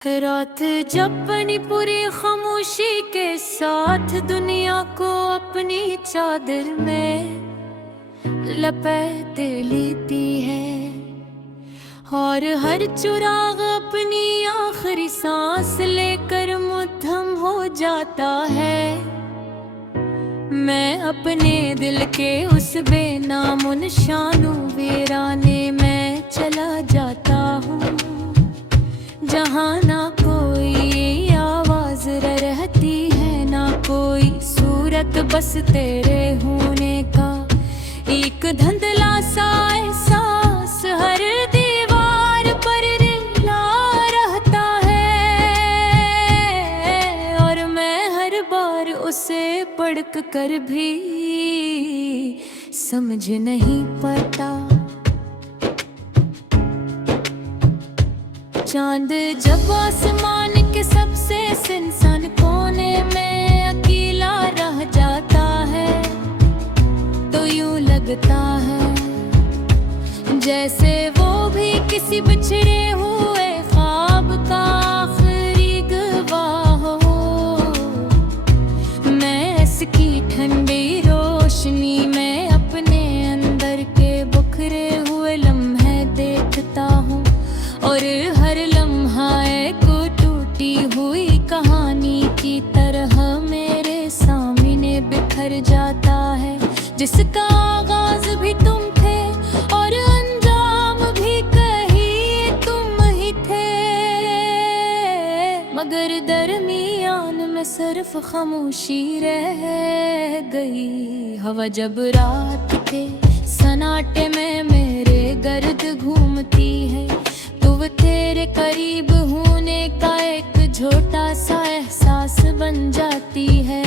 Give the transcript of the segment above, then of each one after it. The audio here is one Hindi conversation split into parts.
रात जब बनी पूरी खामोशी के साथ दुनिया को अपनी चादर में लपेट लेती है और हर चुराग अपनी आखिरी सांस लेकर मुद्दम हो जाता है। मैं अपने दिल के उस बेनाम निशानों वीराने में चला जाता हूँ जहाँ ना कोई आवाज रहती है ना कोई सूरत, बस तेरे होने का एक धुंधला सा एहसास हर दीवार पर रिला रहता है और मैं हर बार उसे पढ़ कर भी समझ नहीं पाता। चांद जब आसमान के सबसे सुनसान कोने में अकेला रह जाता है तो यूं लगता है जैसे वो भी किसी बिछड़े हुए ख्वाब का आखिरी गवाह हो। मैं इसकी ठंडी रोशनी में अपने अंदर के बुखरे हुए लम्हे देखता हूँ और हर लम्हा एक टूटी हुई कहानी की तरह मेरे सामने बिखर जाता है, जिसका आगाज भी तुम थे और अंजाम भी कहीं तुम ही थे, मगर दरमियान में सिर्फ खामोशी रह गई। हवा जब रात के सन्नाटे में मेरे गर्द घूमती है तो तेरे करीब होने का एक छोटा सा एहसास बन जाती है।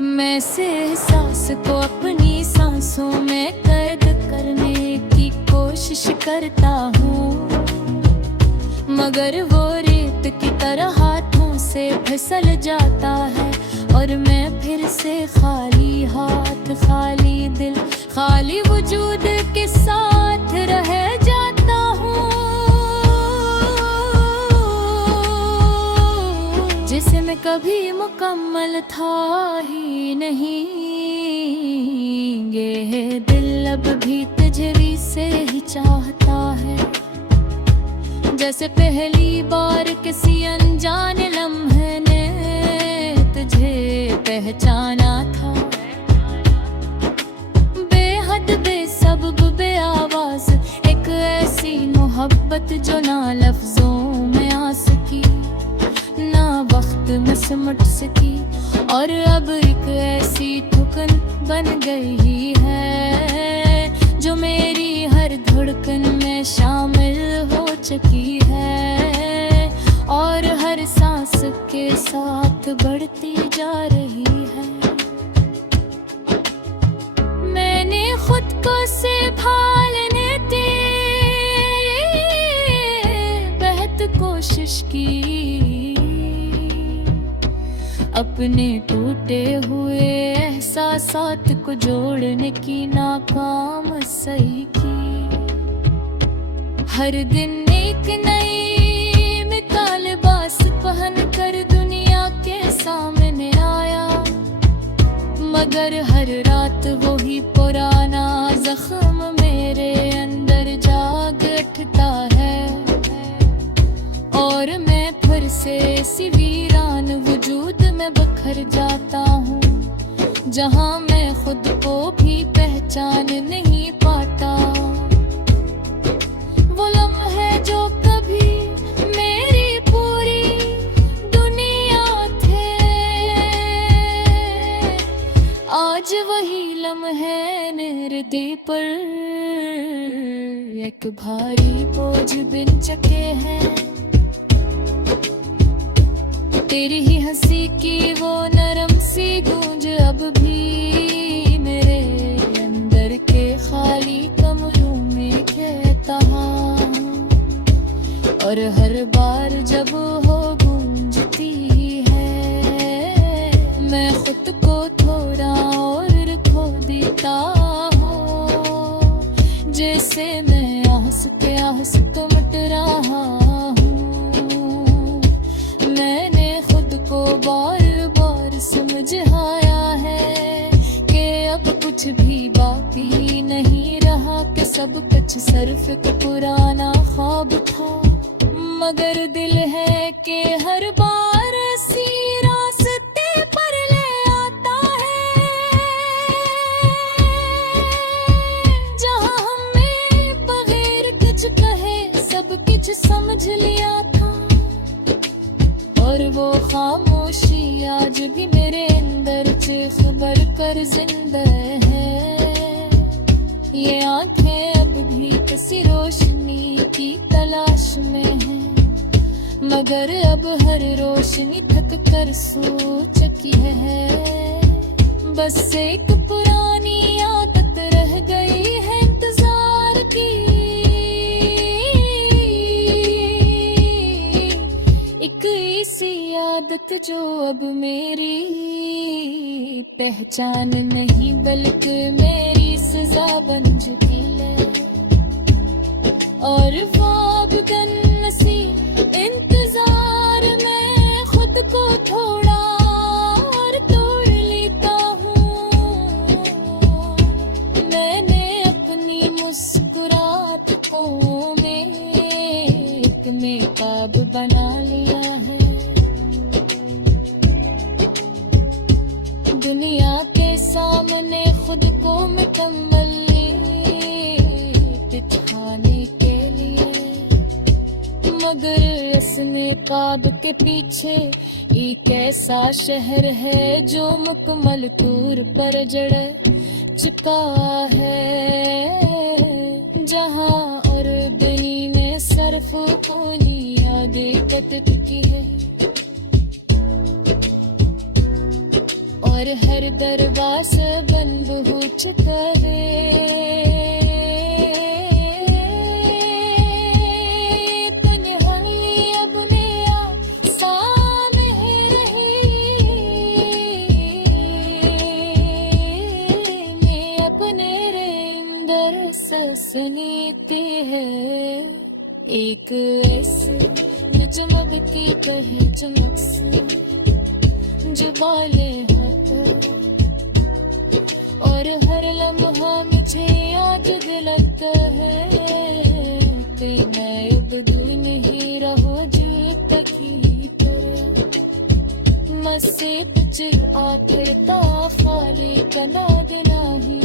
मैं इस एहसास को अपनी सांसों में कैद करने की कोशिश करता हूँ, मगर वो रेत की तरह हाथों से फिसल जाता है और मैं फिर से खाली हाथ, खाली दिल, खाली वजूद के साथ रह जाता हूँ, जिसे मैं कभी मुकम्मल था ही नहीं। ये दिल अब भी तुझे भी से ही चाहता है, जैसे पहली बार किसी अनजान लम्हे ने तुझे पहचाना था। बेहद बेसब्ब बे आवाज एक ऐसी मोहब्बत जो ना लफ्जों में आ सकी ना वक्त में सिमट सकी और अब एक ऐसी ठुकन बन गई है जो मेरी हर धड़कन में शामिल हो चुकी है और हर सांस के साथ बढ़ती जा रही है। मैंने खुद को संभालने की बेहद कोशिश की, अपने टूटे हुए एहसासात को जोड़ने की नाकाम सही की। हर दिन एक नई मिसाल लिबास पहन कर दुनिया के सामने आया, मगर हर रात वही पुराना जख्म मेरे अंदर जाग उठता है और मैं फिर से इसी वीरान वजूद में बिखर जाता हूँ जहाँ मैं खुद को भी पहचान नहीं पाता। वो लम्हे जो कभी मेरी पूरी दुनिया थे, आज वही लम्हे निर्दे पर एक भारी बोझ बिन चके हैं। तेरी ही हंसी की वो नरम सी गूंज अब भी मेरे अंदर के खाली कमरों में कहता हूँ और हर बार जब वो गूंजती है मैं खुद को थोड़ा और खो देता हूँ, जैसे मैं आहस के आहस तो मिट रहा हूँ। कुछ सर्फ का पुराना ख्वाब था, मगर दिल है कि हर बार ऐसी रास्ते पर ले आता है जहाँ हमें बगैर कुछ कहे सब कुछ समझ लिया था। और वो खामोशी आज भी मेरे अंदर चीख भर कर जिंदा है। ये आंखें अब भी किसी रोशनी की तलाश में हैं, मगर अब हर रोशनी थक कर सो चुकी है। बस एक पुरानी आदत रह गई है इंतजार की, एक ऐसी आदत जो अब मेरी पहचान नहीं बल्कि मेरी सजा बन चुकी है। और वो अब नसी इंतजार में खुद को थोड़ा और तोड़ लेता हूँ। मैंने अपनी मुस्कुराहट को एक मेकअप बना लिया है। दुनिया के सामने खुद को मुकम्मल दिखाने के लिए, मगर इस निकाब के पीछे एक ऐसा शहर है जो मुकम्मल तौर पर जड़ चुका है, जहाँ और दनी ने सरफ पूरी यादें कट की है। और हर दरवाज़ा बंद हो चुका है, तन्हाई अब नया सामने रही। मैं अपने अंदर सनसनीती है, एक ऐसे चमक की कहे चमक से जो बाले हाथ। और हर लम्हा मुझे आज दिलता है कि मैं अब दूर नहीं रहा जो तकी तरह। मस्से कुछ आखिर ता खाली कना देना ही